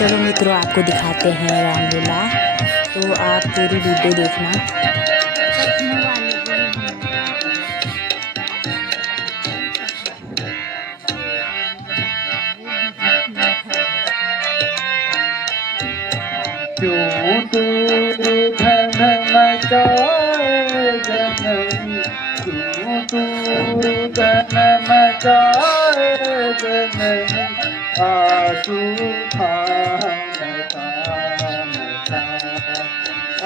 चलो मित्रों आपको दिखाते हैं रामलीला। तो आप पूरी वीडियो देखना। क्यों दुर्धन मचाए जननी, क्यों दुर्धन मचाए जननी, आंसू थाम थाम थाम,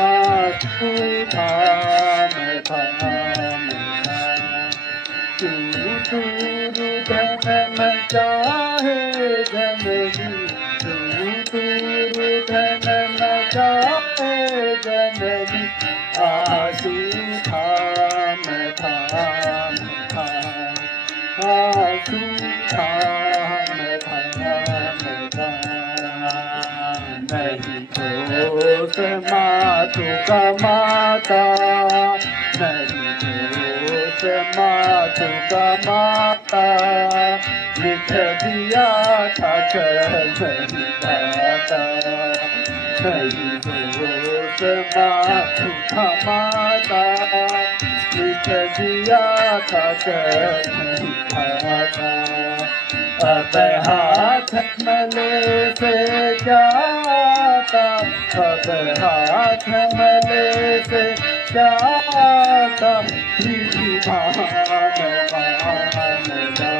आंसू थाम थाम थाम। क्यों दुर्धन मचाए जननी, दुर्धन मचाए जननी, आंसू थाम थाम थाम, आंसू थाम थाम थाम। नहीं दोष मातु का माता, नहीं दोष मातु का माता, लिख दिया था नहीं पाता। नहीं दोष मातु का माता, लिख दिया था नहीं पाता। अब हाथ मले से क्या आता, अब हाथ मले से क्या आता, विधि भान मान जा,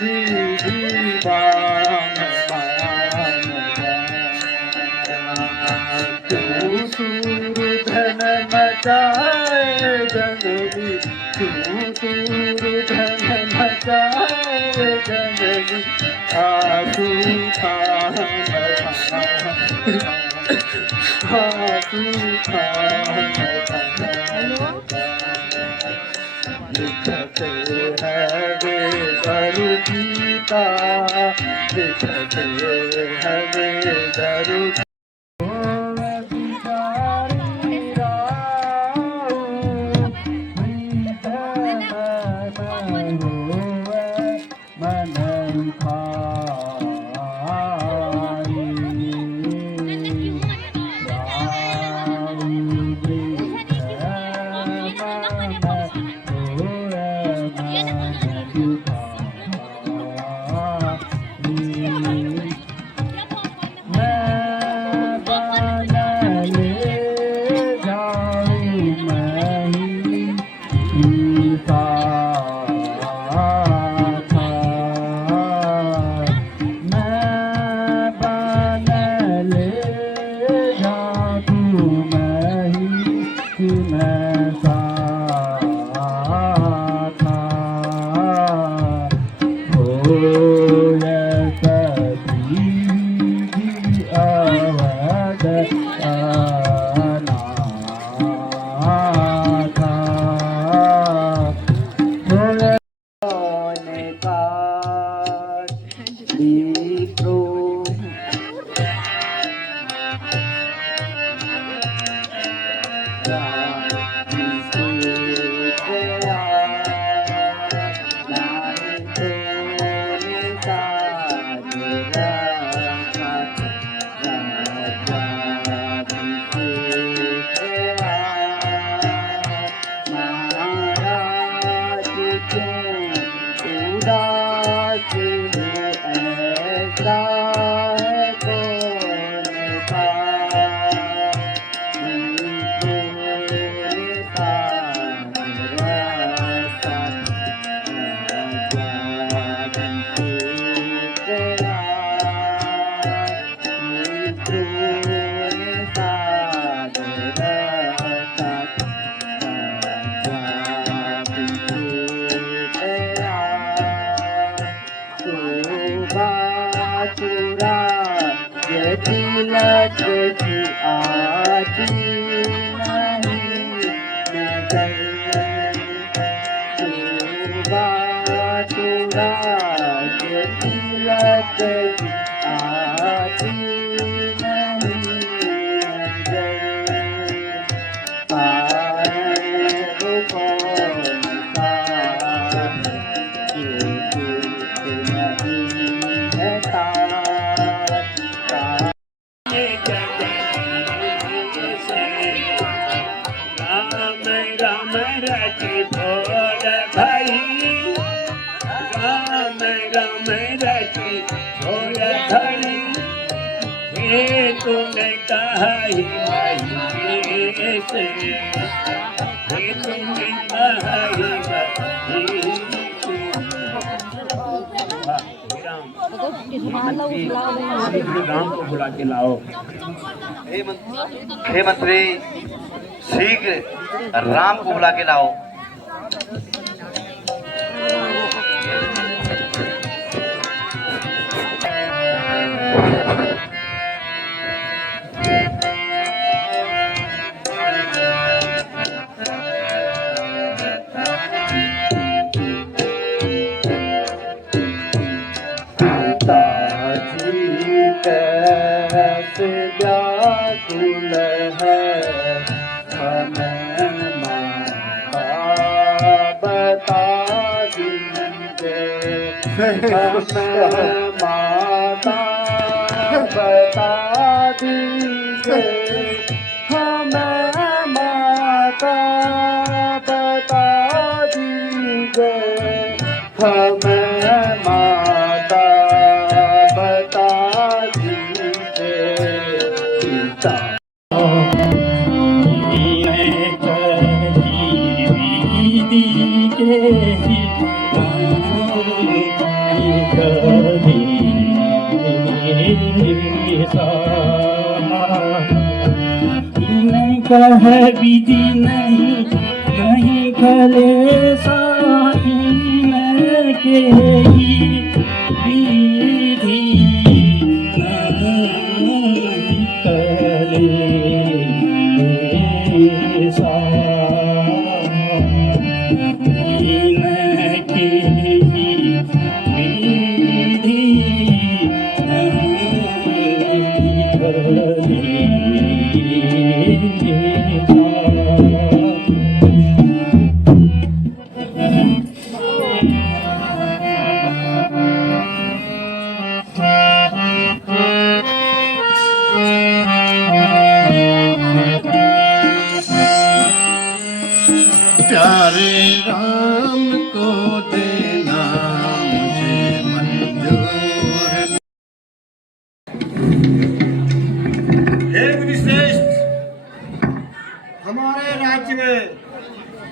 विधि भान मान जा। तू सूरधन मचाए जननी, तू सूरधन मचाए जननी, आंसू थाम थाम, आंसू थाम थाम। लिखते हैं वे दरु गीता, लिखते हैं वे दरु तिलक की आती नहीं नजर, शोभा तुरा के तिलक की आती नहीं नजर। कारण कौन सा ये नहीं है तार, ये तुम कहीं नहीं से, ये तुम कहीं नहीं राम को बुला के लाओ। हे मंत्री, शीघ्र राम को बुला के लाओ। कैसे व्याकुल है हमें माता बता दीजिए, हमें माता बता दीजिए, हमें माता बता दीजिए, हमें माता बता कह विधि नहीं नहीं गले साही में के विधि नहीं कले सा के विधि नहीं कले। प्यारे राम को देना मुझे मंजूर। हे मुनिश्रेष्ठ, हमारे राज्य में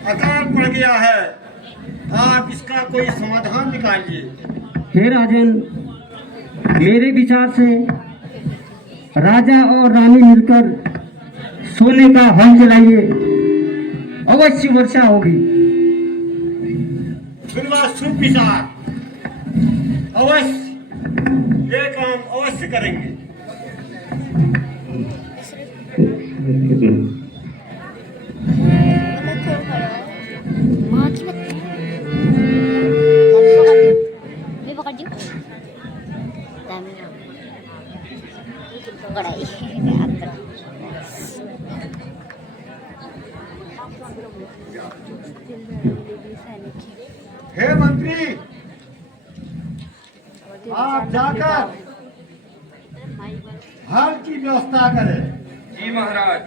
अकाल पड़ गया है, आप इसका कोई समाधान निकालिए। हे राजन, मेरे विचार से राजा और रानी मिलकर सोने का हल जलाइए, अवश्य वर्षा होगी। बिल्कुल शुभ विचार, अवश्य ये काम अवश्य करेंगे। हे मंत्री, आप जाकर हल की व्यवस्था करें। जी महाराज।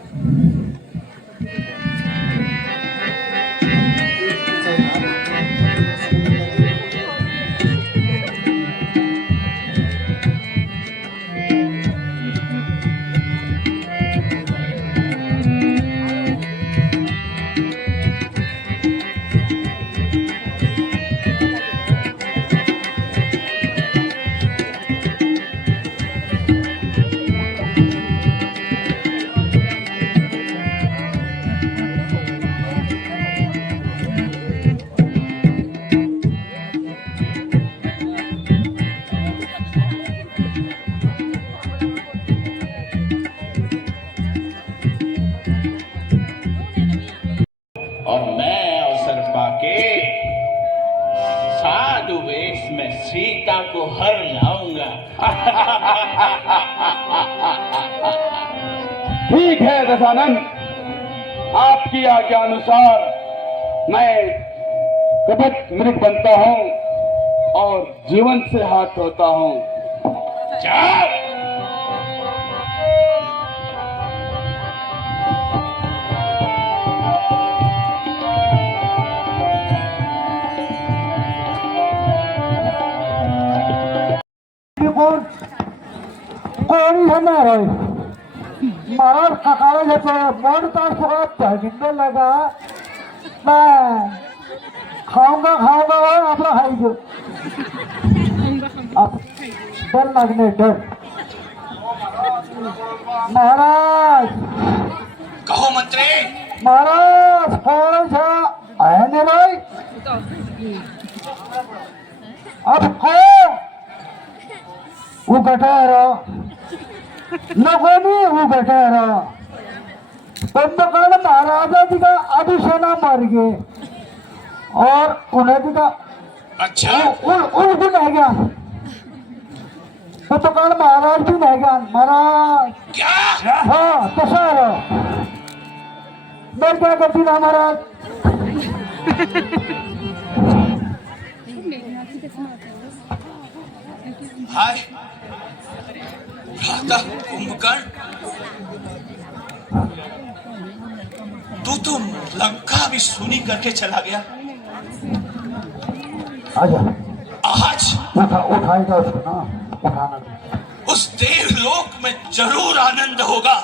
और मैं अवसर पाके साधु वेश में सीता को हर लाऊंगा। ठीक है दशानन, आपकी आज्ञा अनुसार मैं कपट मृग बनता हूँ और जीवन से हाथ धोता हूँ। जाओ। कोणी हमारा महाराज ककाले जैसे बोलता सुबह पहनने लगा मैं खाऊंगा अपना हाई जो अब डर लगने डर महाराज कहो मंत्री। महाराज थोड़ा सा आया नहीं भाई अब हो वो गटारा लगोनी वो गटारा बंदकान महाराजा जी का अभिषेना मर गए और उन्हें भी का अच्छा उस भी नहीं गया बंदकान महाराज भी नहीं गया महाराज क्या? हाँ तो सर मैं क्या करती था महाराज हाय राधा कुंभकर्ण, तू तो लंका भी सुनी करके चला गया। आजा आज उठाएगा उसको ना उठाना उस देवलोक में जरूर आनंद होगा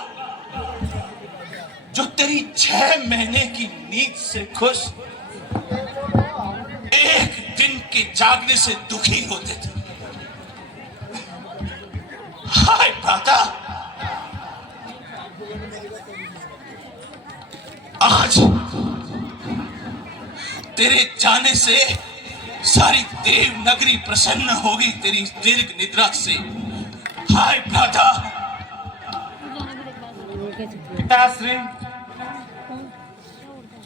जो तेरी 6 महीने की नींद से खुश, एक दिन के जागने से दुखी होते थे। हाय भ्राता, आज तेरे जाने से सारी देव नगरी प्रसन्न होगी तेरी दीर्घ निद्रा से। हाय भ्राता। पिताश्री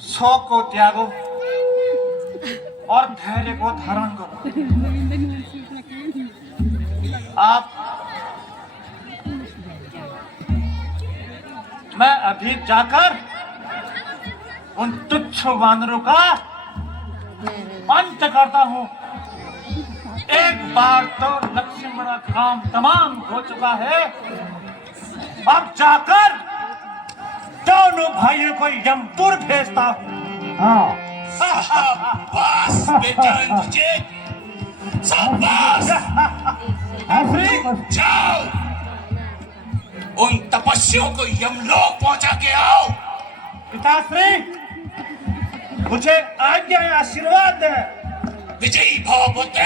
शोक को त्यागो और धैर्य को धारण करो। आप मैं अभी जाकर उन तुच्छ वानरों का अंत करता हूँ। एक बार तो लक्ष्मण का काम तमाम हो चुका है, अब जाकर दोनों भाइयों को यमपुर भेजता हूँ। हाँ शाबाश बेटा इंद्रजीत, शाबाश। जाओ उन तपस्वियों को यमलोक पहुंचा के आओ। पिताश्री मुझे आज्ञा आशीर्वाद दे। विजयी भव पुत्र।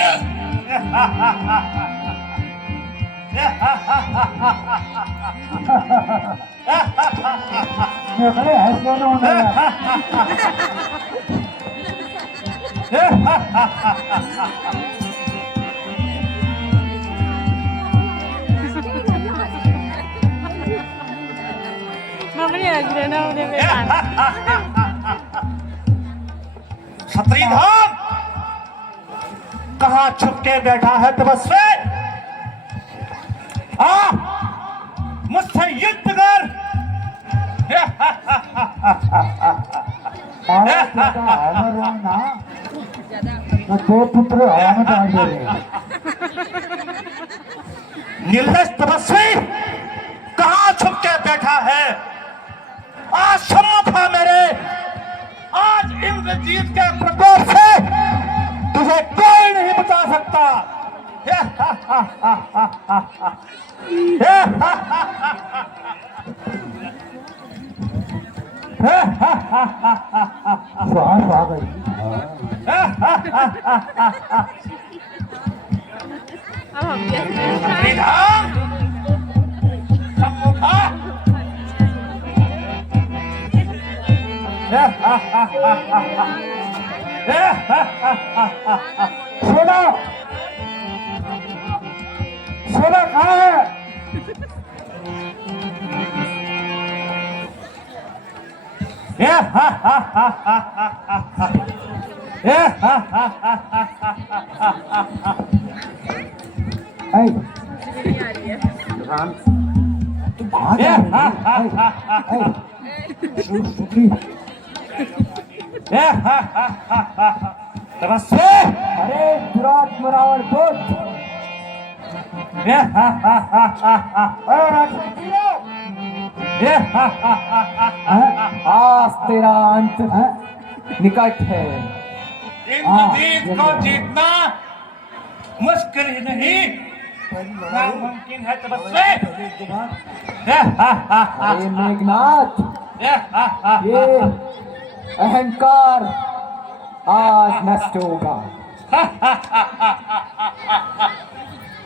खड़े हंसने होने क्षत्रियधाम कहाँ छुप के बैठा है तपस्वी? मुझसे युद्ध कर। दो पुत्र निर्लज तपस्वी कहाँ छुप के बैठा है? आज सम्मुख आ मेरे। आज इंद्रजीत के प्रकोप से तुझे कोई नहीं बचा सकता। श्वास आ गई। विधान सम्मुख आ। सोना सोना कहाँ है? तू बाहर तपस्वी अरे दुरात मरावर दोस्त आज तेरा अंत निकट है। इंद्रजीत को जीतना मुश्किल ही नहीं नामुमकिन है तपस्वी। अरे मेघनाथ, ये अहंकार आज नष्ट होगा।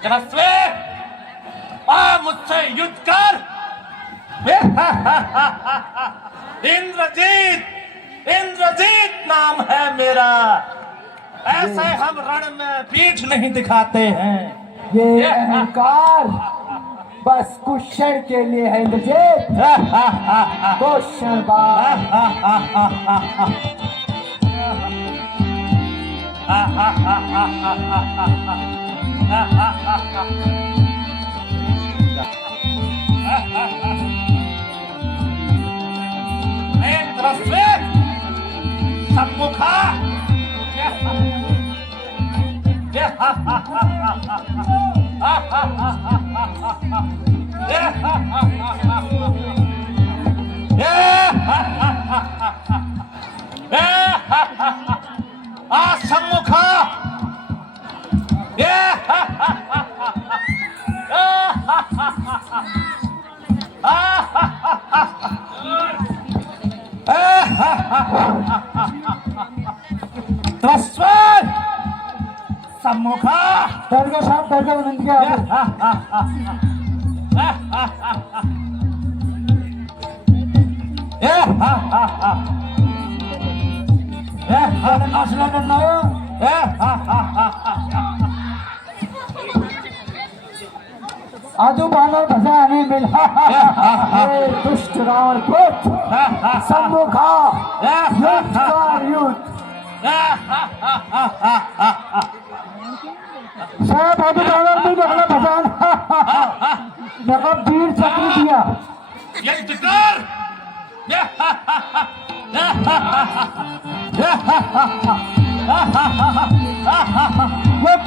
तपस्वी, आ मुझसे युद्ध कर। इंद्रजीत, इंद्रजीत नाम है मेरा। ऐसे हम रण में पीठ नहीं दिखाते हैं। ये अहंकार बस कुछ क्षण के लिए है इंद्रजीत, कुछ क्षण बाद। सम्मुखा सम्मुखा सम्मुखा दरगाह साहब, दरगाह विनंती आजू बानर भसा नहीं मिला। ये दुष्ट रावण पुत्र सम्मुखा, युद्ध कर युद्ध। साहब आजू बानर भी देखना भसान, देखो वीर चक्र दिया। युद्ध कर। ये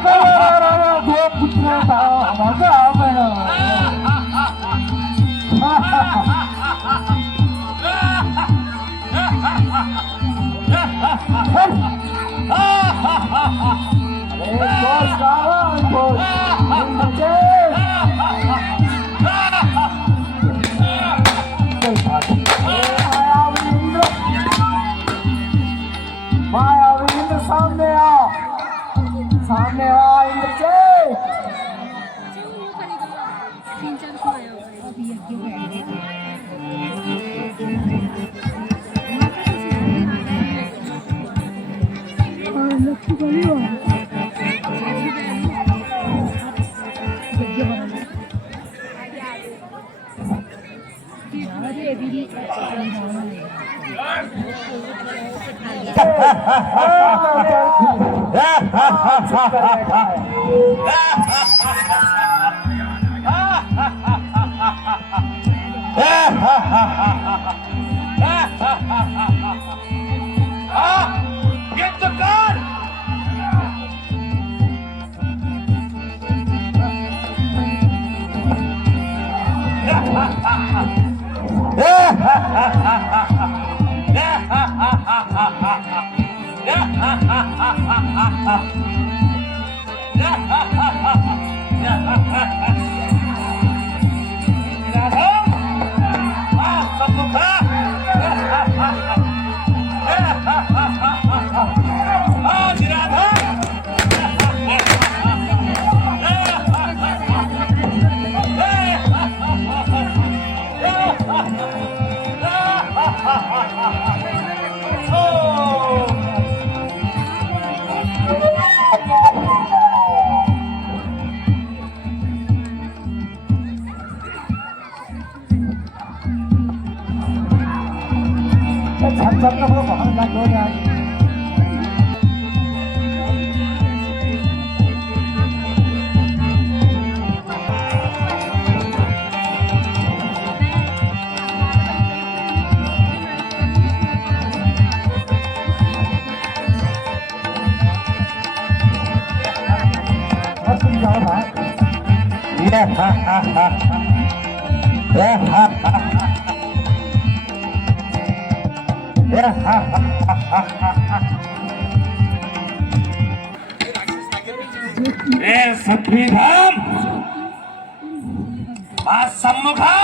करो दो पुत्र था मजा मेरा। मायावी इंद्र सामने आओ, सामने आओ इंद्रजीत। सभी धाम सम्मुखा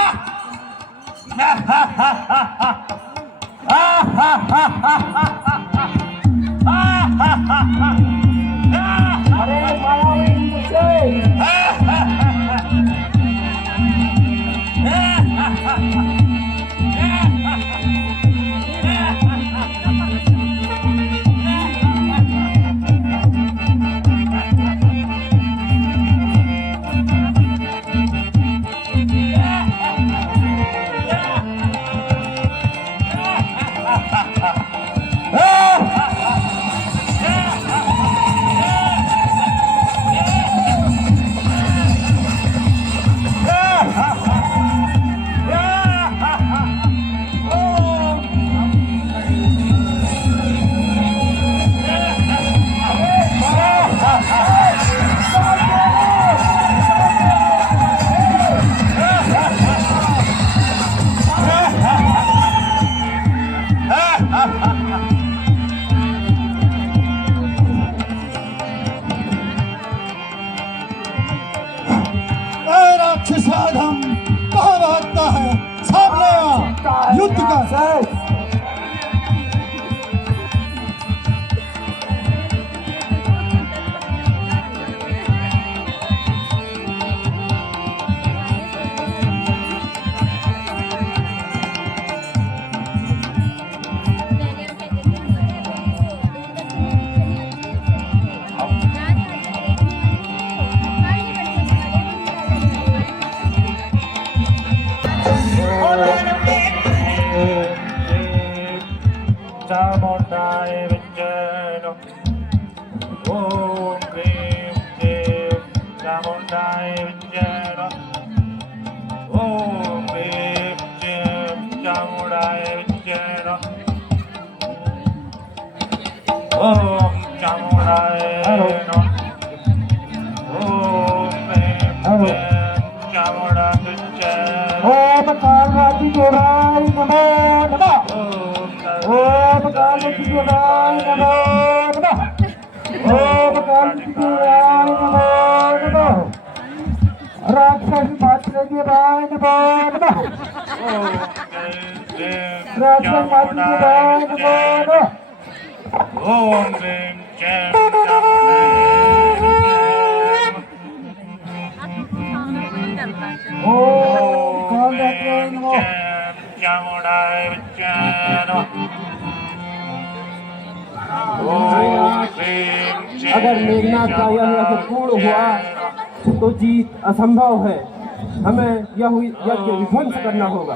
अरे मायावी मुझे राक्षसाधम कहाँ भागता है? सामने आ, युद्ध कर। चामुंडाय विद्यानो ओम ह्रीं देव चामुंडाय विद्यानो ओम ह्रीं देव चामुंडाय विद्यानो ओम चामुंडाय नमः ओम ह्रीं देव चामुंडाय विद्यानो ओम कालरात्रि देवाय नमो नमः। ओम कालरात्रि देवाय नमो नमः। ओम कालरात्रि देवाय नमो नमः। राक्षस मात्र देवाय नमो नमः। राक्षस मात्र देवाय नमो नमः। ओम ह्रीं देव चामुंडाय ओम कालरात्रि नमः। चामुंडाय विद्यानो अगर मेघनाथ का यह यज्ञ पूर्ण हुआ तो जीत असंभव है। हमें यह यज्ञ विध्वंस करना होगा।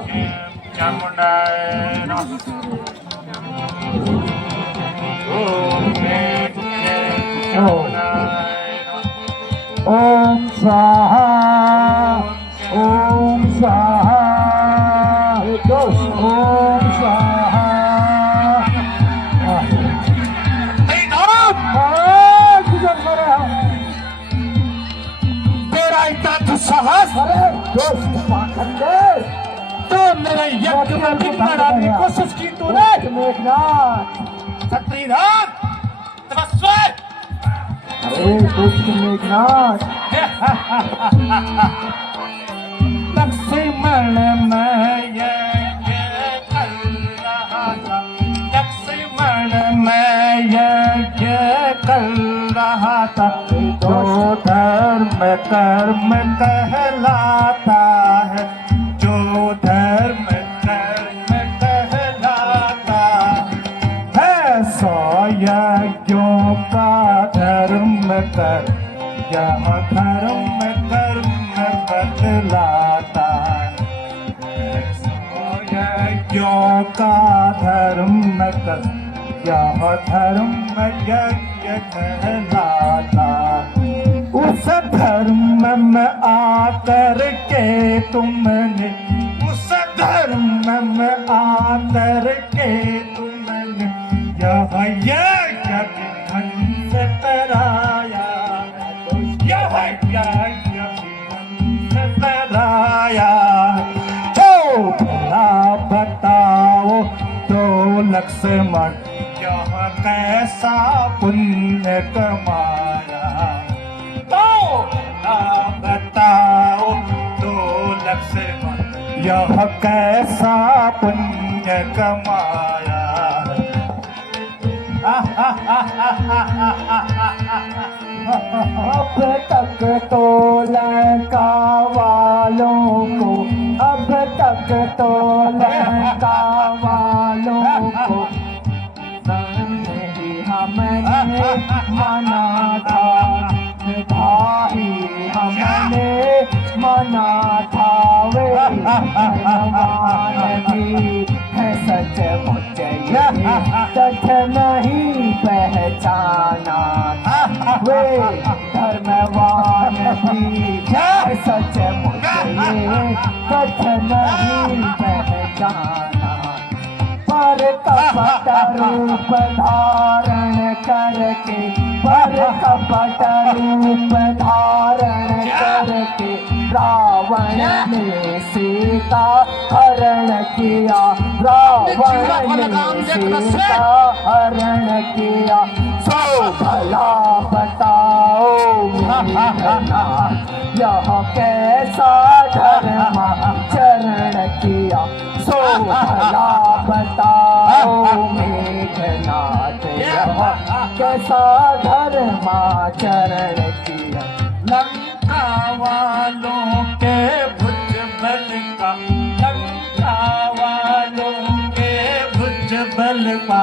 ओम स्वाहा ओम स्वाहा ओम स्वाहा। तेरा इतना दुस्साहस, अरे दोस्त पाखंडे, तो मेरे यज्ञ में विघ्न डालने की कोशिश की तूने। मेघनाथ, शत्रुधर तपस्वी, अरे दोस्त मेघनाथ, लक्ष्मण मैं यज्ञ कर रहा था, लक्ष्मण मैं यज्ञ कर रहा था। जो धर्म कर्म कहलाता है, जो धर्म कर्म कहलाता है, सौ यज्ञों का धर्म कर, यह धर्म कर्म बदलाता है। सौ यज्ञों का धर्म कर, यह धर्म यज्ञ कहलाता। उस धर्म में आकर के तुमने, उस धर्म में आकर के तुमने यह यज्ञ विध्वंस कराया, यह यज्ञ विध्वंस कराया। तो भला बताओ तो लक्ष्मण यह कैसा पुण्य कमाया। तो भला बताओ तो यह कैसा पुण्य कमाया अब तक तो लंका वालों को, अब तक तो लंका वालों को नहीं हमने मना था भाई, हमने मना था वे भगवान भी है सच मुझे सच नहीं पहचाना वे धर्मवान भी है सच मुझे सच नहीं पहचाना पर कपट रूप धारण करके, पर कपट रूप धारण करके रावण ने सीता हरण किया, रावण ने सीता हरण किया। सो भला बताओ यह कैसा धर्म चरण किया, सो भला बताओ मेघनाथ यह कैसा धर्माचरण किया। लंका वालों के भुजबल का, लंका वालों के भुजबल का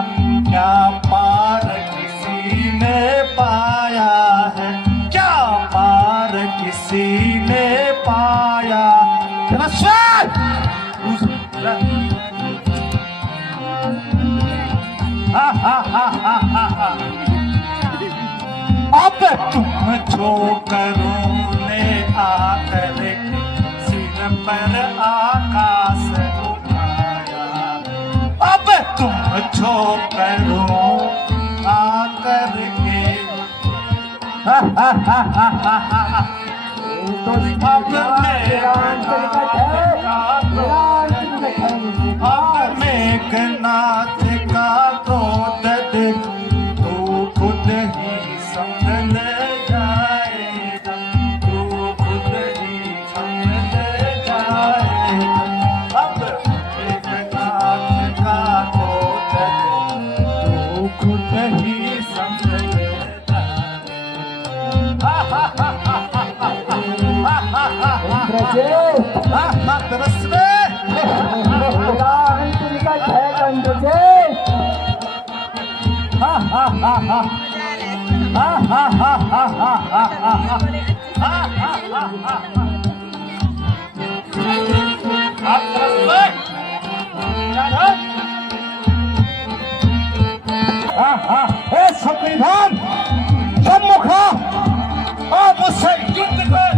क्या पार किसी ने पाया है, क्या पार किसी ने पाया। अब तुम छोकरों ने आकर सिर पर आकाश उठाया, अब तुम छोकरों आकर के अब मेघनाथ का क्रोध तू खुद ही संभल जाएगा, तू खुद ही संभल जाएगा। अब मेघनाथ का क्रोध तू खुद ही संभल संविधान सम्मुखा आप मुझसे युद्ध कर।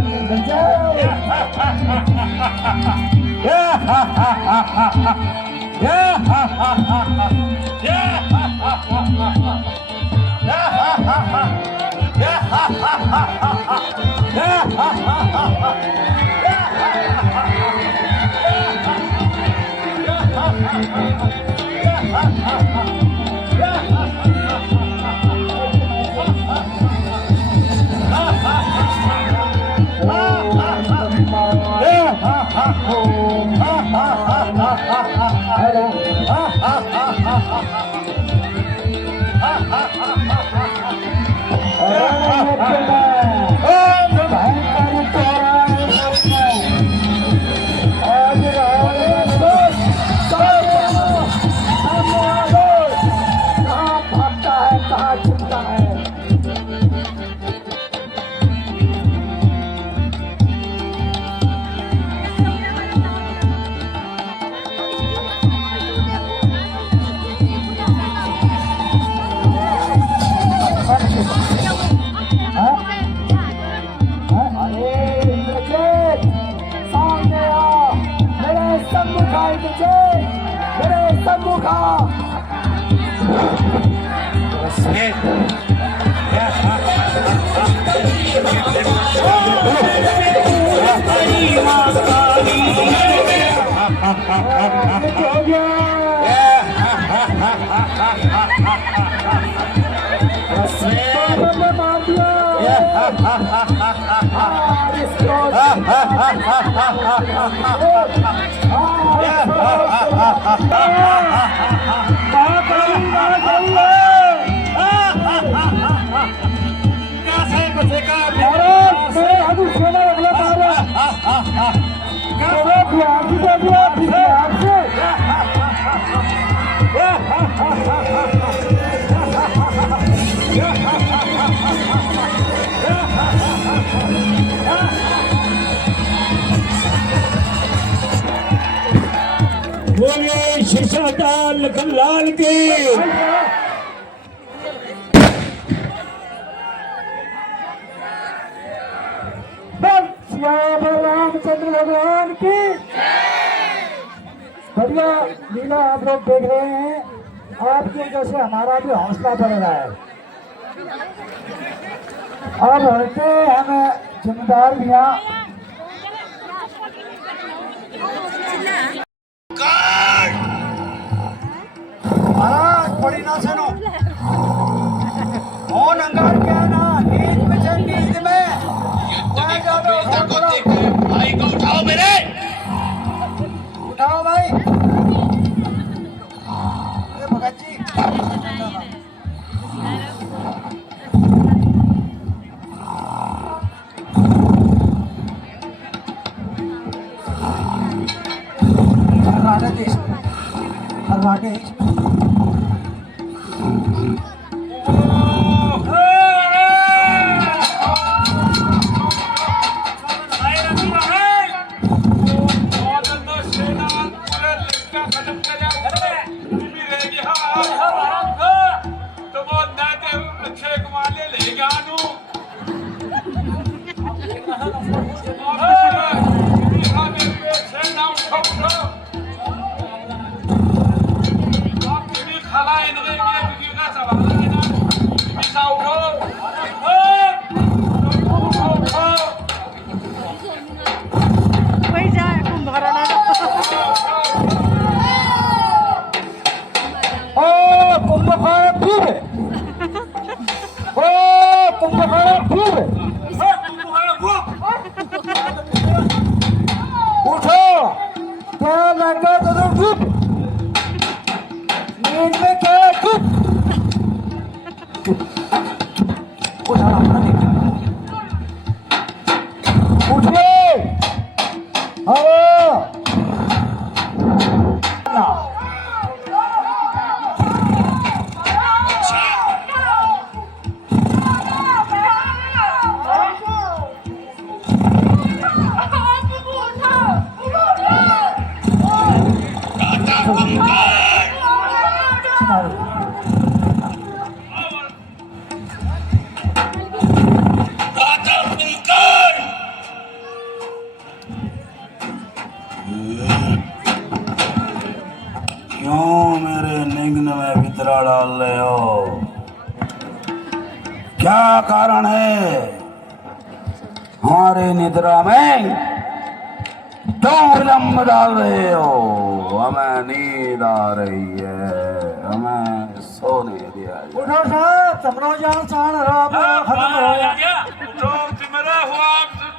कैसे बचेगा बोलिए शीशादार लखनलाल की। रामचंद्र भगवान की बढ़िया लीला आप लोग देख रहे हैं। आपकी वजह से हमारा भी हौसला बढ़ रहा है। अब हटते हमें जिम्मेदार भैया बड़ी ना सुनो और अंगार क्या है ना नींद में से नींद में भाई को उठाओ मेरे। उठाओ भाई भगत जी। राकेश उठो क्या लगा तो चुप नींद में क्या चुप उठिए क्यों मेरे निग्न में वितरा डाल रहे हो? क्या कारण है? हमारे निद्रा में क्यों विलम्ब डाल रहे हो? हमें नींद आ रही है, हमें सोने दिया जाए। उठो साहब तमरो जान सान खत्म हो गया। उठो तिमरा हुआ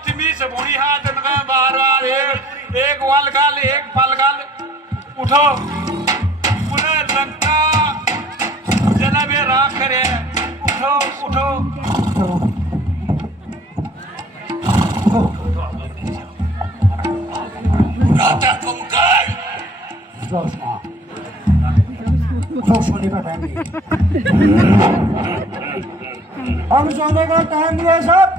तिमी से बुरी हाथ इनका बार बार एक वाल गाल एक पल गाल उठो पुनः लंका जनाबे राख करे उठो उठो राजा कुंकर सोने का टाइम अब सोने का टाइम दिया साहब।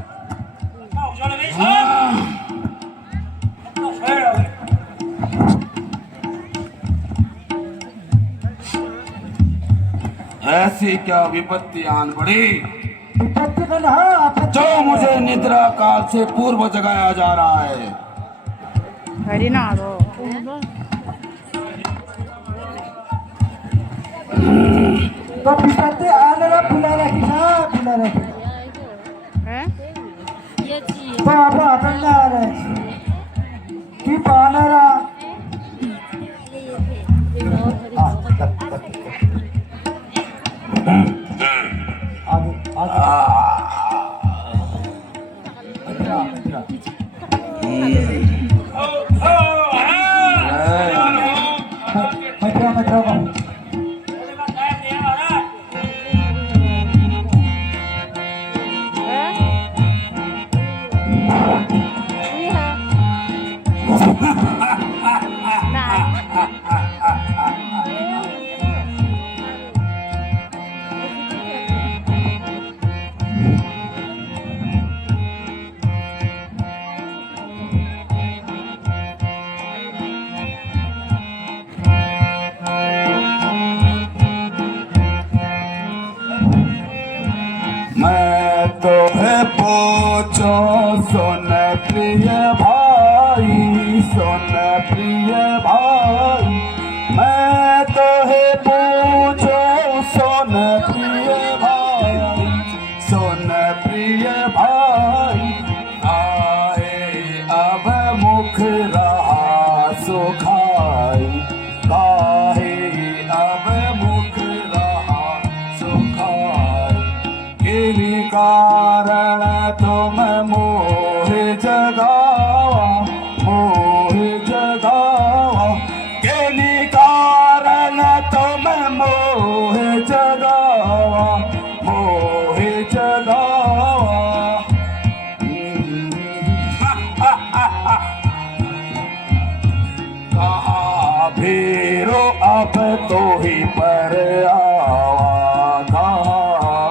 ऐसी क्या विपत्ति आन पड़ी विपत्ति का ना जो मुझे निद्रा काल से पूर्व जगाया जा रहा है? हरिनारो तो विपत्ति आने का फुला रखी साहब फुला रखी तो आप अपन ना आ रहे कि पाना रहा आगे आगे भाई मैं तो है पूछो सुन प्रिय भाई सुन प्रिय भाई आए अब मुख रहा सुखाई काहे अब मुख रहा सुखाई किन्हीं कारण तुम मोह जगावा मोह जगावा किन्हीं कारण तुम मोह जगावा मोह जगावा कहा फेरो अब तो ही पर आवा कहा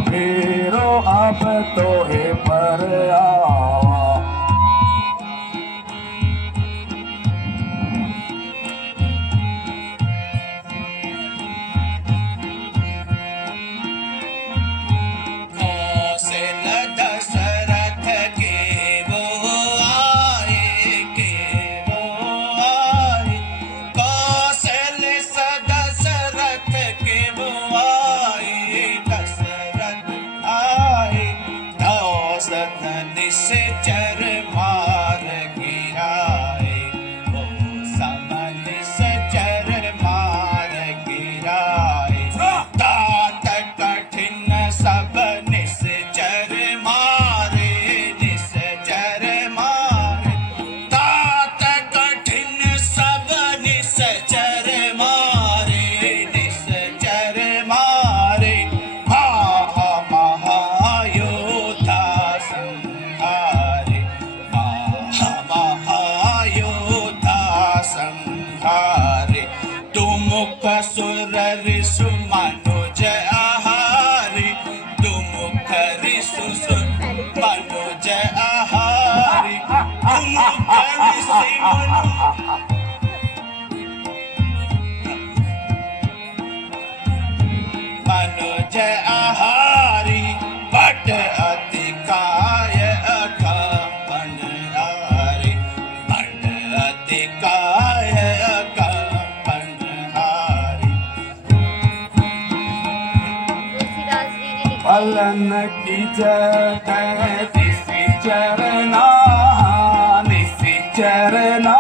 फेरो अब तो ही पर आवा कौशल दशरथ के वो आए कौशल दशरथ के वो आए दशरथ आए दौसत निश्चर मार गिराए वो सब निश्चर मार गिराए तात कठिन सब निश्चर मारे निश्चर मारे तात कठिन सब निश्चर मारे निश्चर मारे महायोद्धा संहारे महायोद्धा संहारे तुम कसुर ऋषु मनुज आहारी तुम ऋषु मनुज आहारी तुम ऋषि मनु मनुज आहारी पट अतिकाय अकंपन हारी पट अतिकाय अकंपन हारी फलन की जय चरना निश्चरना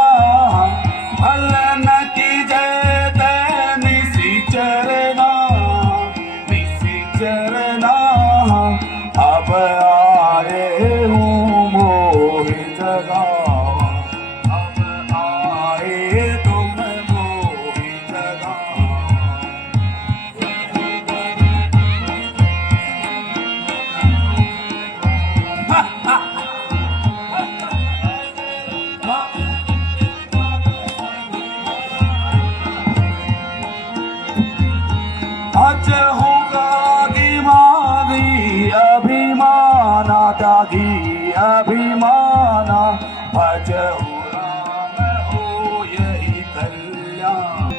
फलन की जय निश्चरना निश्चरना अब आए हूँ मोह जगावा अब आए तुम मोह जगावा आज होगा दिमागी अभिमाना त्यागी अभिमाना भज हो राम हो यही कल्याण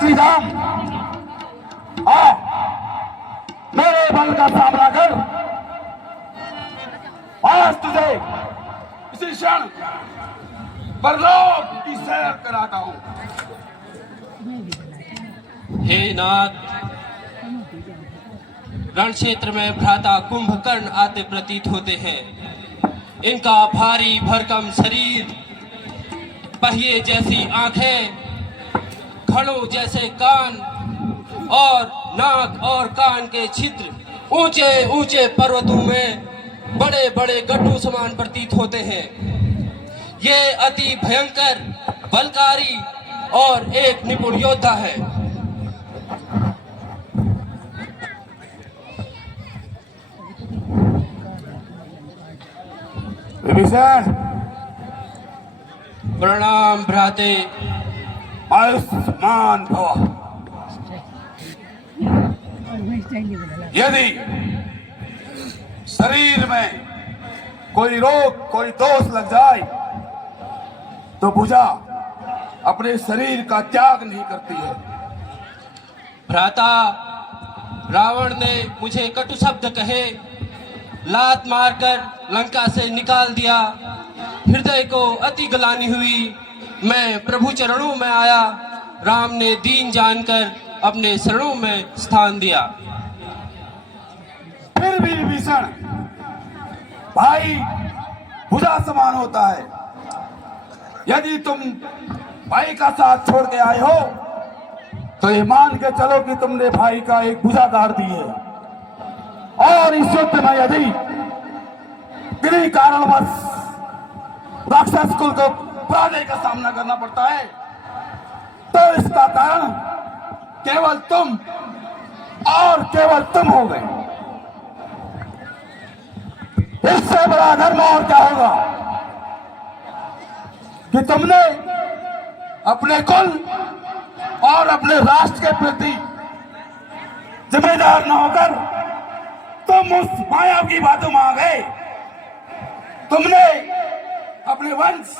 श्रीराम आ मेरे बल का सामना कर आज तुझे इसी क्षण परलोक की सैर कराता हूं। हे नाथ, रण क्षेत्र में भ्राता कुंभकर्ण आते प्रतीत होते हैं। इनका भारी भरकम शरीर, पहिए जैसी आंखें, घड़ों जैसे कान और नाक और कान के छिद्र ऊंचे ऊंचे पर्वतों में बड़े बड़े गड्ढों समान प्रतीत होते हैं। ये अति भयंकर, बलकारी और एक निपुण योद्धा है। विभीषण, प्रणाम भ्राते। आयुष्मान भव। यदि शरीर में कोई रोग, कोई दोष लग जाए तो भुजा अपने शरीर का त्याग नहीं करती है। भ्राता, रावण ने मुझे कटु शब्द कहे, लात मारकर लंका से निकाल दिया। हृदय को अति ग्लानि हुई। मैं प्रभु चरणों में आया। राम ने दीन जानकर अपने शरणों में स्थान दिया। फिर भी विभीषण, भाई भुजा समान होता है। यदि तुम भाई का साथ छोड़ के आए हो तो ये मान के चलो कि तुमने भाई का एक भुजा गाड़ दी है। और इस युद्ध में यदि किसी कारणवश राक्षस कुल को पराजय का सामना करना पड़ता है तो इसका कारण केवल तुम और केवल तुम हो गए। इससे बड़ा धर्म और क्या होगा कि तुमने अपने कुल और अपने राष्ट्र के प्रति जिम्मेदार न होकर तुम उस माया की बातों में आ गए। तुमने अपने वंश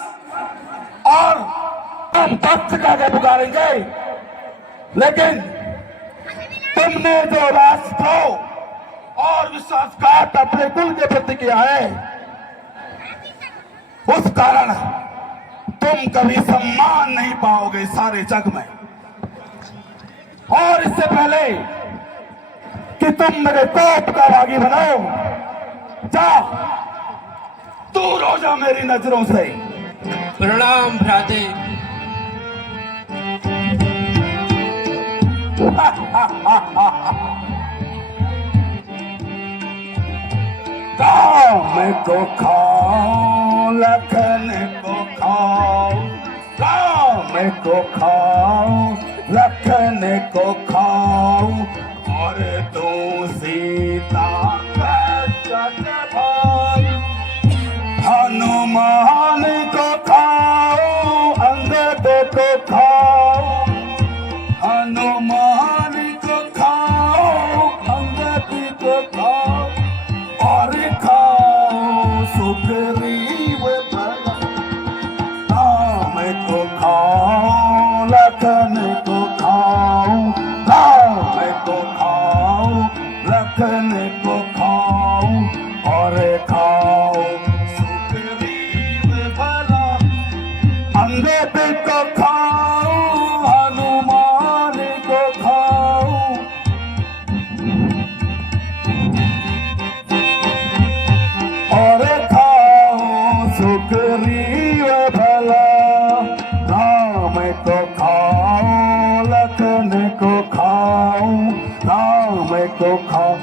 और हम भक्त का क्या पुकारेंगे, लेकिन तुमने जो राष्ट्र और विश्वासघात अपने कुल के प्रति किया है उस कारण तुम कभी सम्मान नहीं पाओगे सारे जग में। और इससे पहले कि तुम मेरे कोप का बागी बनाओ, जाओ दूर हो जाओ मेरी नजरों से। प्रणाम भ्राते। राम को खाओ, लखन को खाओ, राम को खाओ, लखन को खाओ, और तू सीता का भाई। हनुमान को खाओ, अंगद को खाओ, हनुमान को खाओ, अंगद को खाओ, और खाओ सुग्रीव भला। राम को खाओ, लखन को खाओ, राम को खाओ, लखन को खाओ, और खाओ सुग्रीव भला। अंगद को खाओ, हनुमान को खाओ, और खाओ सुग्रीव भला। राम को खाओ, लखन को खाओ, राम को खाओ,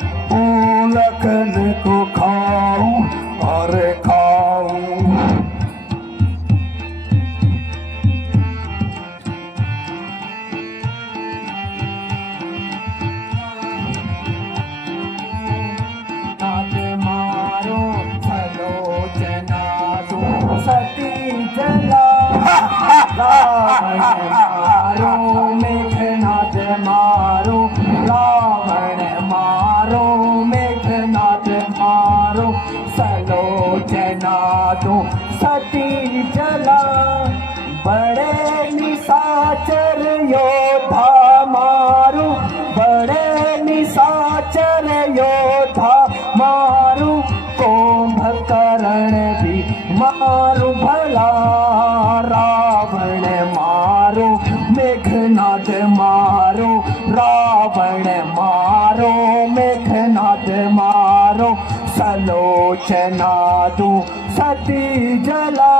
लखन को खाओ, और खाओ। मारो सलोचना दो सती जला। रावण मारो, मेघनाद मारो, रावण मारो, मेघनाद मारो, सलोचना दो सती जला। बड़े निशाचर योद्धा मारो, बड़े निशाचर योद्धा मारू, कुंभकर्ण भी मारू भला। रावण मारो, मेघनाद मारो, रावण मारो, मेघनाद मारो, सलोचना दो सती जला।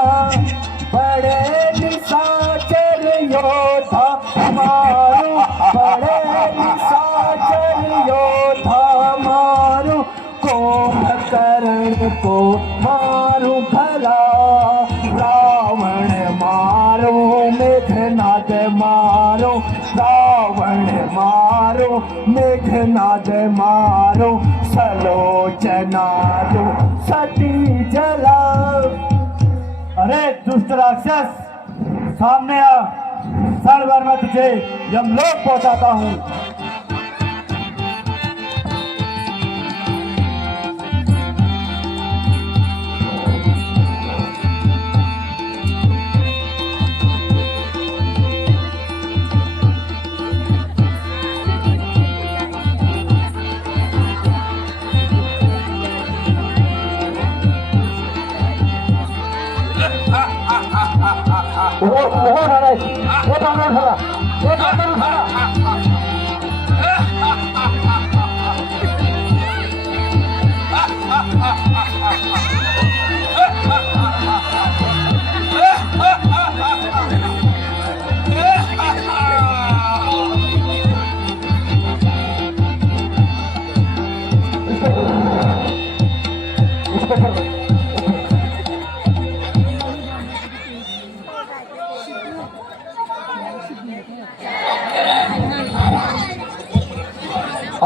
बड़े निशाचर योद्धा मारो, बड़े निशाचर योद्धा मारो, कुंभकर्ण को मारू भला, रावण मारो मेघनाद मारो, रावण मारो मेघनाद मारो, सलोचना दो सती जला। अरे दुष्ट राक्षस, सामने आ, क्षण भर में तुझे यमलोक पहुंचाता हूँ।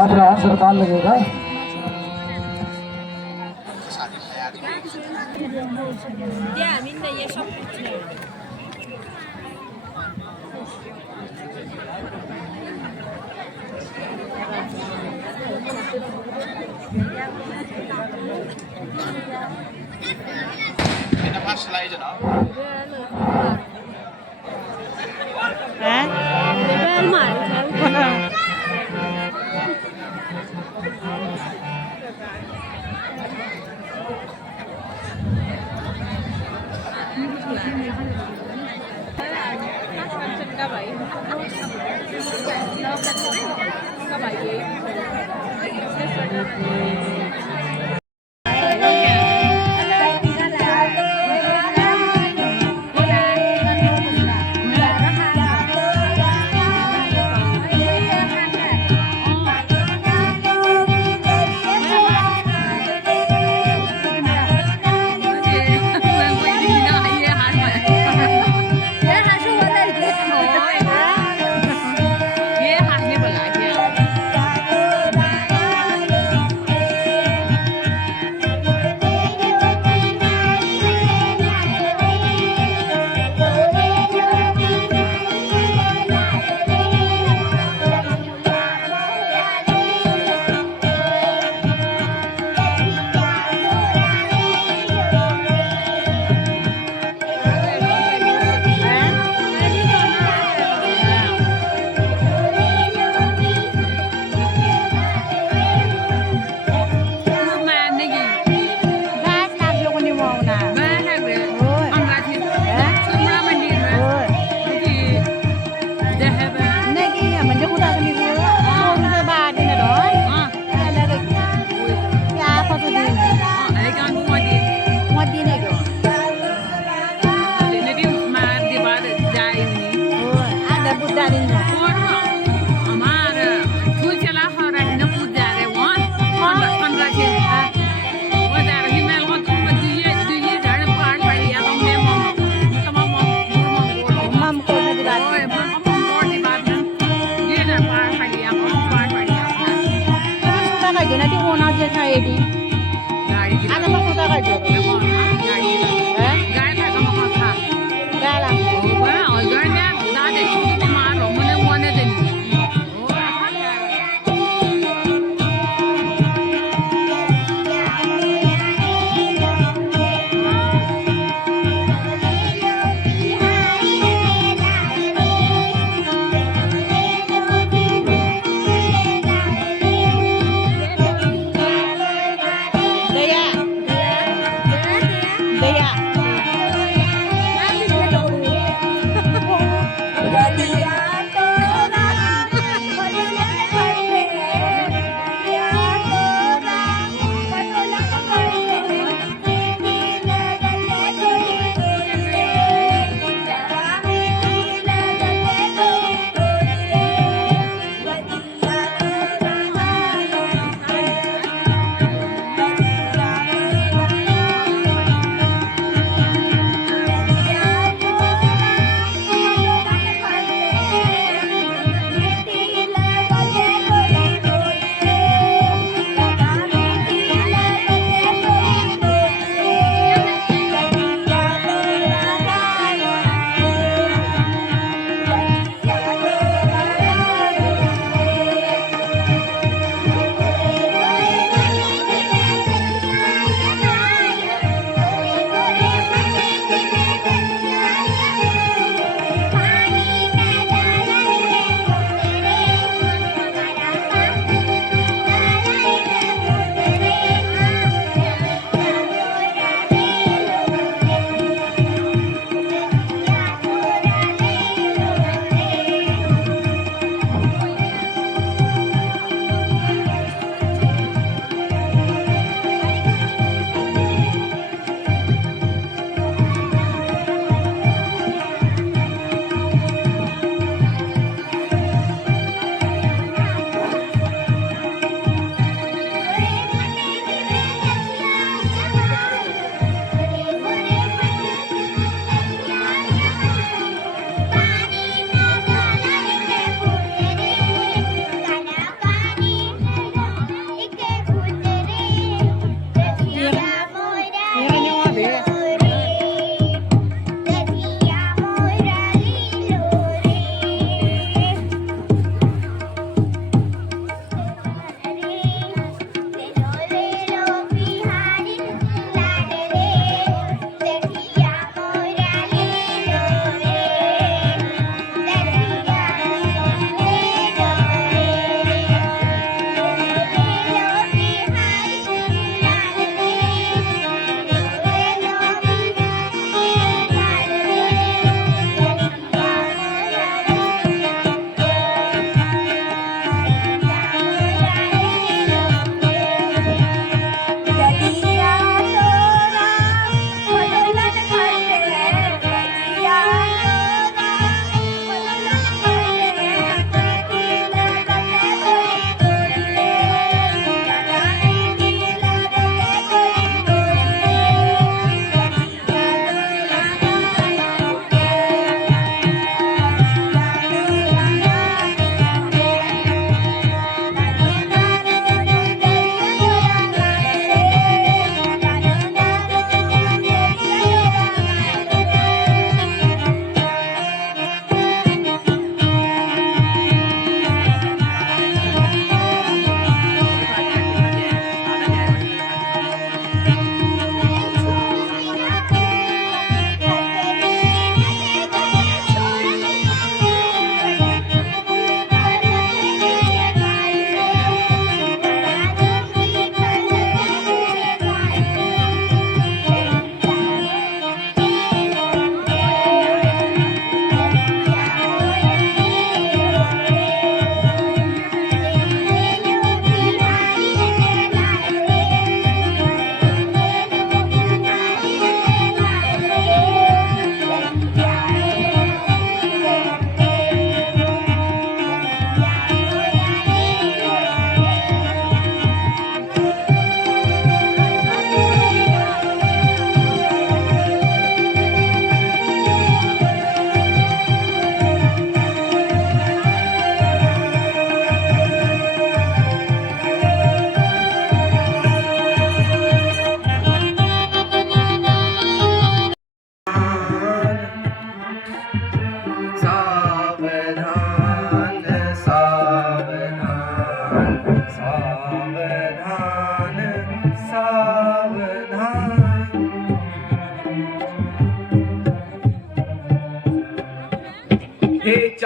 अब रात सरकार लगेगा।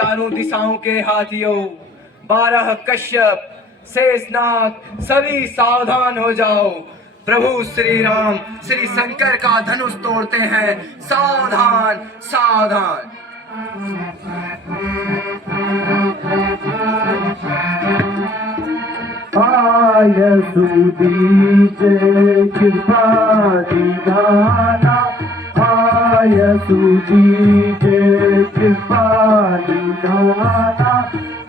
चारों दिशाओं के हाथियों, 12 कश्यप, शेषनाग, सभी सावधान हो जाओ। प्रभु श्री राम श्री शंकर का धनुष तोड़ते हैं, सावधान सावधान। आय सुदीजे कृपा निधाना, आय सुदीजे कृपा निधाना,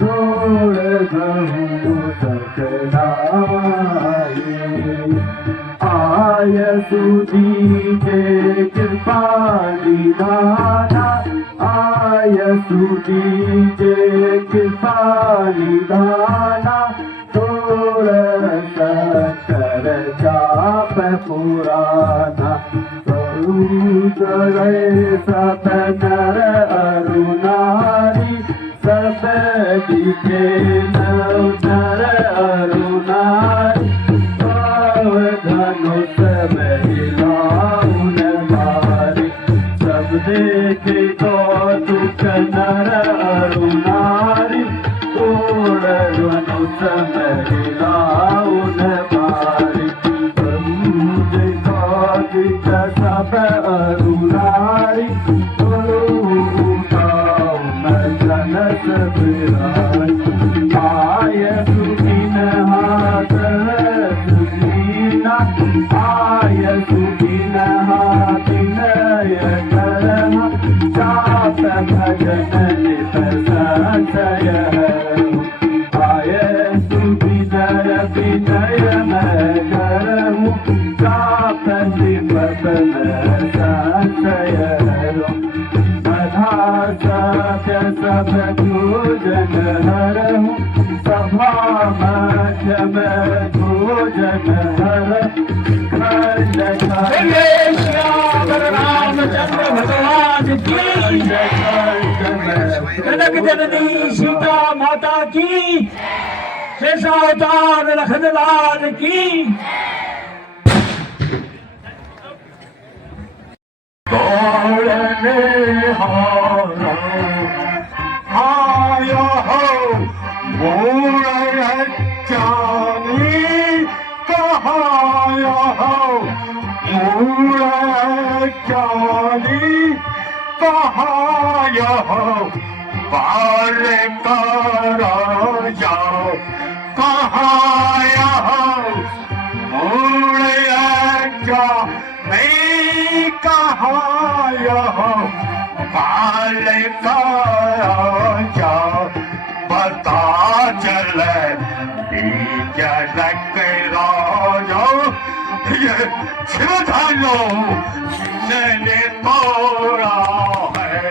तोड़ गहू सकलाए। आय सुदीजे कृपा निधाना, आय सुदीजे कृपा निधाना, कर जाप पुराना। गए सब नर अरु नारी, सब दिखे नर अरु नारी, धनुष महिलाउन भारी। सब देखे तो दुख नर अरु नारी, तोड़ धनुष महिलाउन भारी। सब अरु नारी, जनस बिराई। आय सुखिन हाथ सुखीना, आय सुखिन हाथिन करना, चाप भजन नित संशय। आय सुविनय विनय मैं करहूँ, चाप निपतन संशय। सत्य सब भोजन हरहूँ, सभा मध्य में भोजन हर। श्याम रामचंद्र भगवान की जय। जनक जननी सीता माता की, शेषावतार लखनलाल की। दौड़ने हारा आया हो, मोड़ चानी कहाया हो, मोड़ चानी कहाया हो। बाल करा जाओ कहाया हो, मोड़ चानी कहाया हो। बाल का पता चले जनक राजो, ये शिवधानो ने तोड़ा है।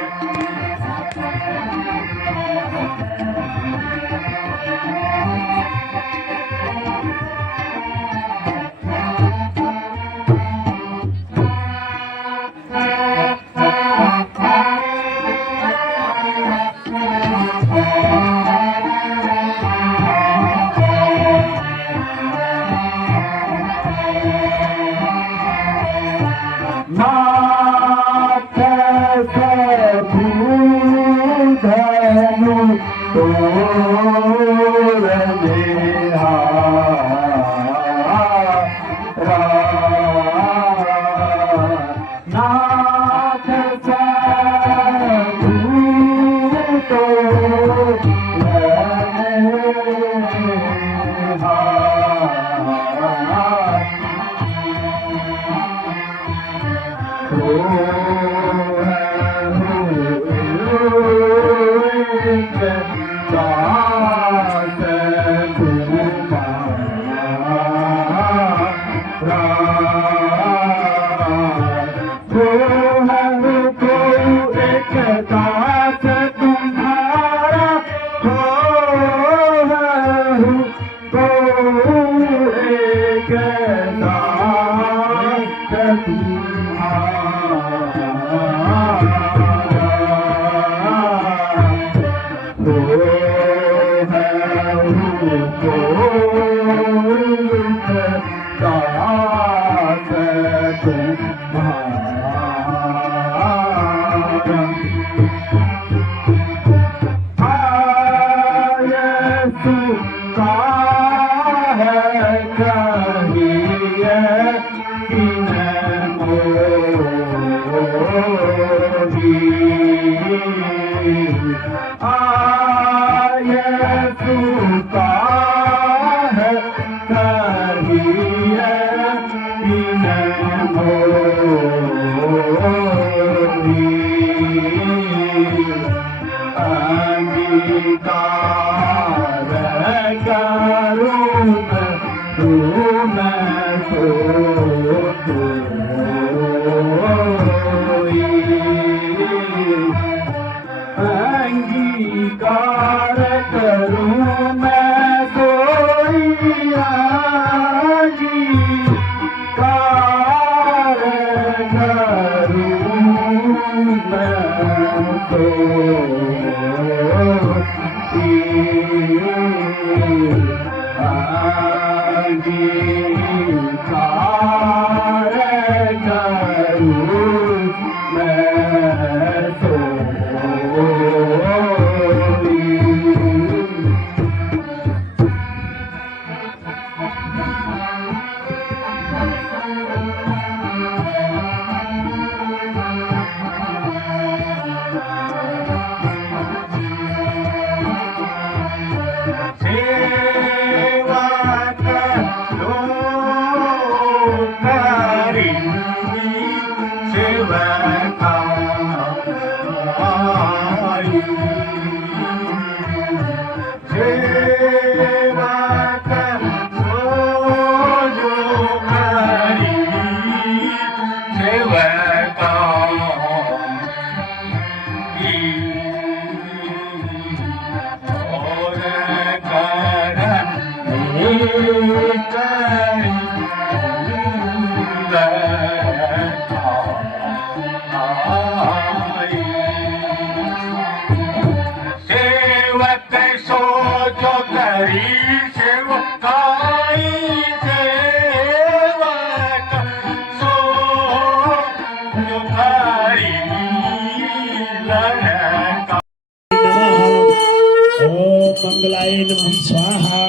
मंगलाय नमः स्वाहा।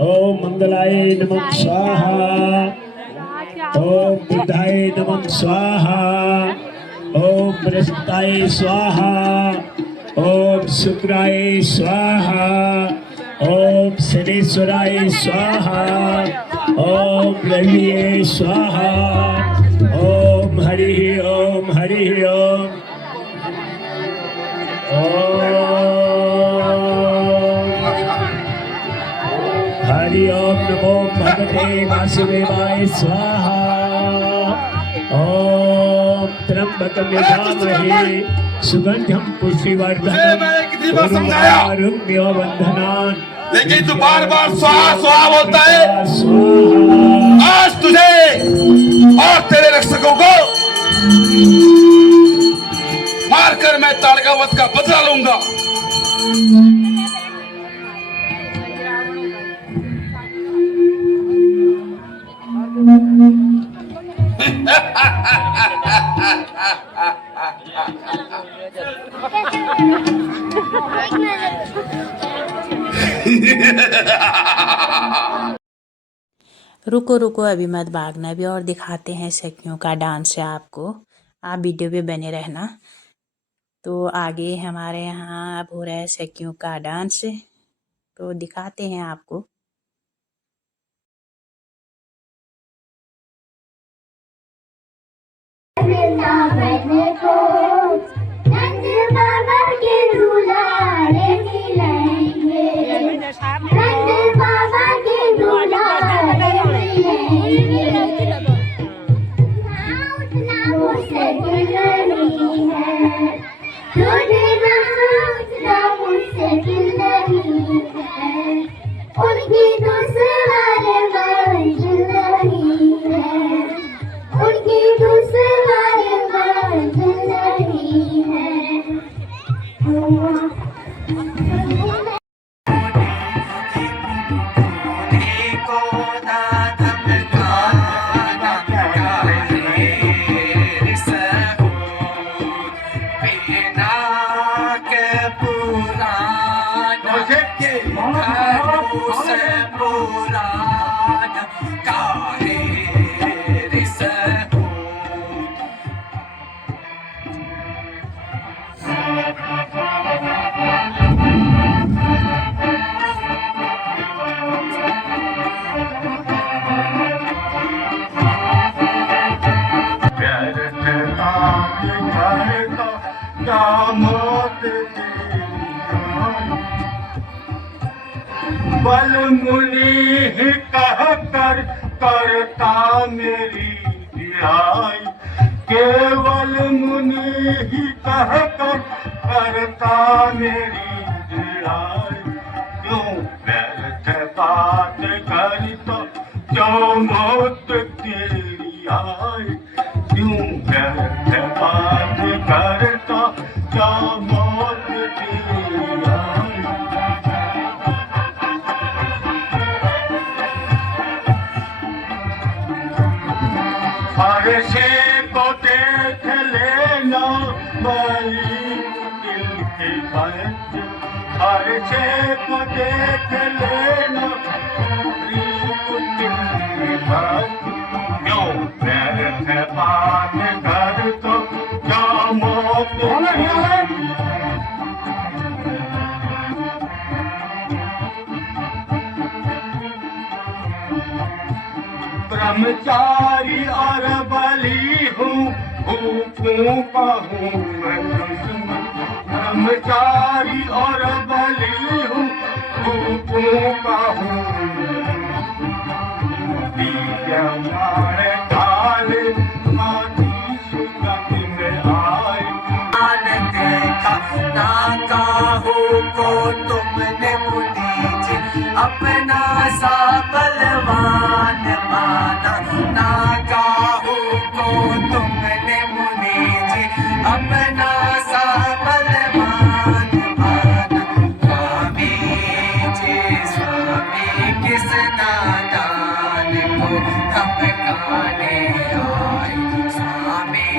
ओम मंगलाय नमः स्वाहा। ओम बुद्धाय नमः स्वाहा। ओम बृहस्पताय स्वाहा। ओम शुक्राय स्वाहा। ओम शनीश्वराय स्वाहा। ओम रविये स्वाहा। ओम हरि ओम हरि ओम। हरि ओम नमो भगवते वासुदेवाय स्वाहा। ओम त्र्यंबकं यजामहे सुगंधिं पुष्टिवर्धनम् कितनी बार समझाया, बंधनान्, लेकिन तू बार बार स्वाहा स्वाहा बोलता है। स्वाहा। आज तुझे और तेरे रक्षकों को मारकर मैं ताड़कावत का बदला लूंगा। रुको रुको अभी मत भागना, अभी और दिखाते हैं सखियों का डांस है आपको। आप वीडियो पे बने रहना। तो आगे हमारे यहाँ अब हो रहा है सखियों का डांस, तो दिखाते हैं आपको। बल मुनि ही कह कर करता मेरी रिहाई, केवल मुनि ही कह कर करता मेरी रिहाई। क्यों व्यर्थ बात करी तो क्यों मौत तेरी आई, क्यों व्यर्थ बात करता क्या बारिशे को देख लेना क्यों व्यर्थ बात कर तो क्या मौत ब्रह्मचारी और बली हूँ भूखों का हूँ मैं दुश्मन ब्रह्मचारी और बली हूँ भूखों का हूँ मारे डाल माटी सुगंध में आए देखा ना काहू को तुमने मुनीज अपना सा बलवान माना ना काहू को तुमने मुनीज अपना सा बलवान माना स्वामी जी स्वामी किस नादान को धमकाने आए स्वामी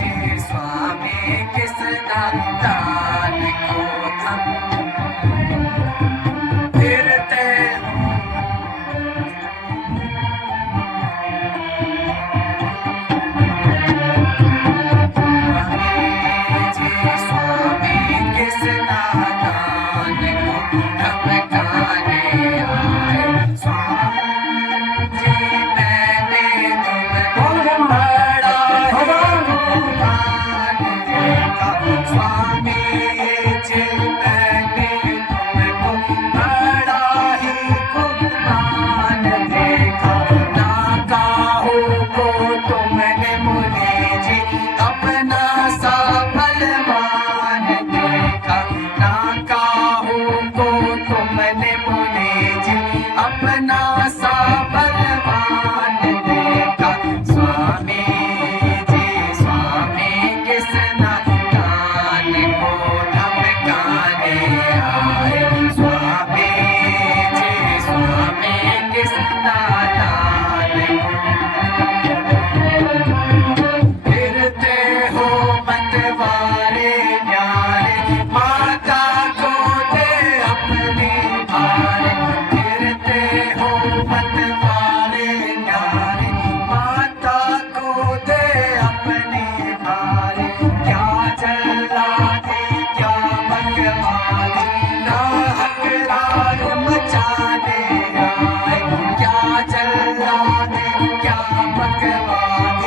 जी स्वामी किस नादान को फिरते स्वामी किस नादान को धमकाने आए स्वामी जी मैंने तुम्हें बड़ा देखा स्वामी जी मैंने तुमको बड़ा ही कुर्बान देखा ना काहू को तुमने मुझे जी अपना सा बलवान देखा ना काहू को तुमने मुझे जी अपना सा बलवान देखा स्वामी जी स्वामी किस नादान को धमकाने आए स्वामी जी स्वामी किस नादान को फिरते हो मतवारे न्यारे माता को दे अपने भारे फिरते हो मतवारे न्यारे माता को दे अपने भारे क्या चला दे क्या भगवान ना हकरार मचाने आए क्या चला दे क्या भगवान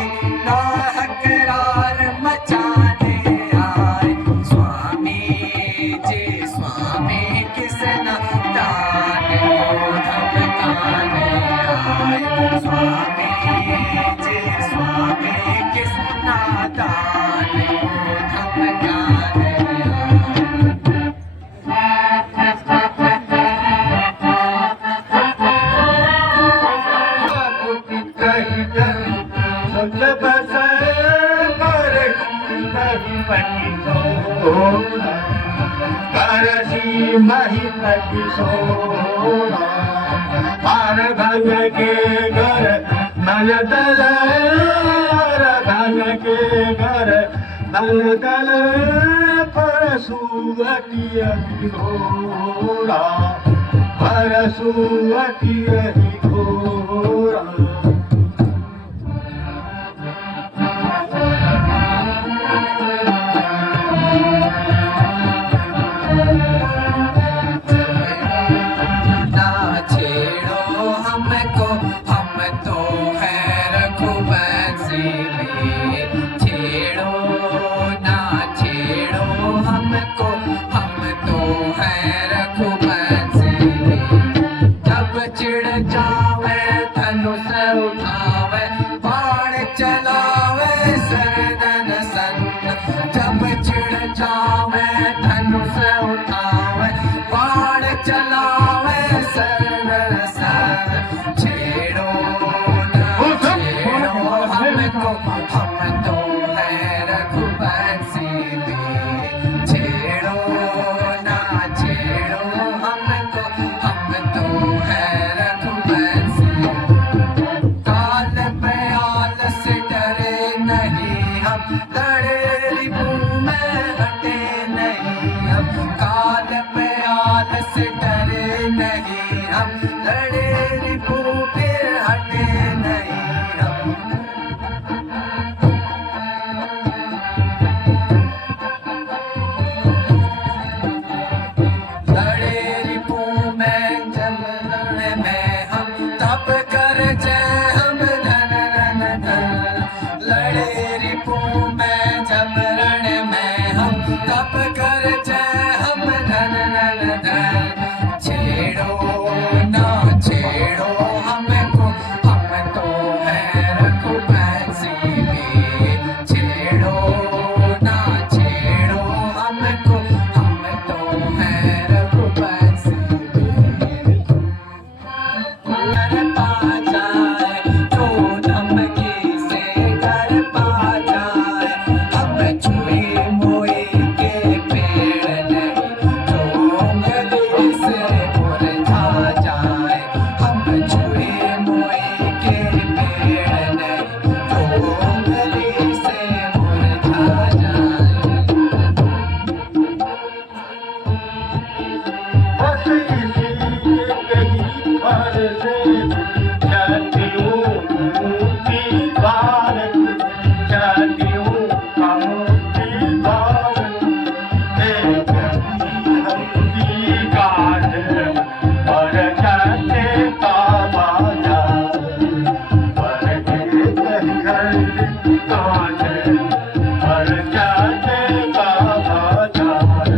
ना हकरार मचाने आए स्वामी जी स्वामी किस नादान को धमकाने आए स्वामी जी स्वामी किस नादान को धमकाने धन के घर नल दल धन के घर नल दल परसुअतिय घोड़ा परसुअतिय घोड़ा लड़े रिपू में हटे नहीं हम काल पे सकूं मैं जब रण में हम तब कर जय हम धन धन धन। छेड़ो ना छेड़ो हमको, हम तो है रघुवंशी वीर। छेड़ो ना छेड़ो हमको, हम तो है रघुवंशी वीर। डर पा जाए तो धमकी से डर पा जाए, हम छुए मोए के पेड़ नहीं जो उंगली से मुरझा जाए। हम छुए मोए के पेड़ नहीं जो उंगली से मुरझा जाए। बस इसी कहीं पर से चलती हूँ मूर्ति भारत, चलती हूँ मूर्ति भारत। एक हल्दी काट और जाते का बाजार, पर एक हल्दी काट और जाते का बाजार।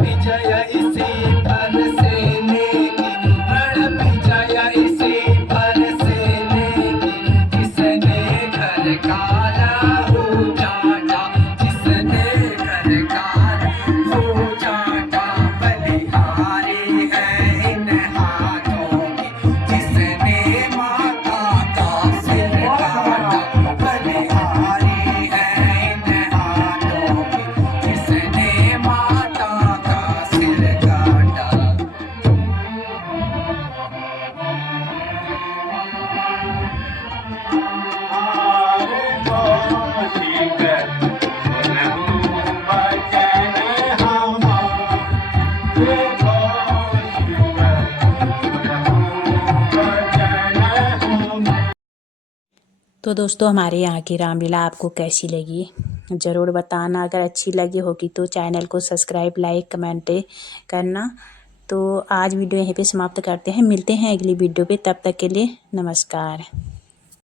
विजय इसी पर सेने की, रण विजय इसी पर सेने की। जिसने घर का लहू चाटा, जिसने घर का लहू चाटा, बलिहारी है इन हाथों की। जिसने माता का सिर काटा, बलिहारी है इन हाथों की। जिसने माता का सिर काटा। तो दोस्तों हमारे यहाँ की रामलीला आपको कैसी लगी ज़रूर बताना। अगर अच्छी लगी होगी तो चैनल को सब्सक्राइब, लाइक, कमेंट करना। तो आज वीडियो यहीं पे समाप्त करते हैं, मिलते हैं अगली वीडियो पे, तब तक के लिए नमस्कार।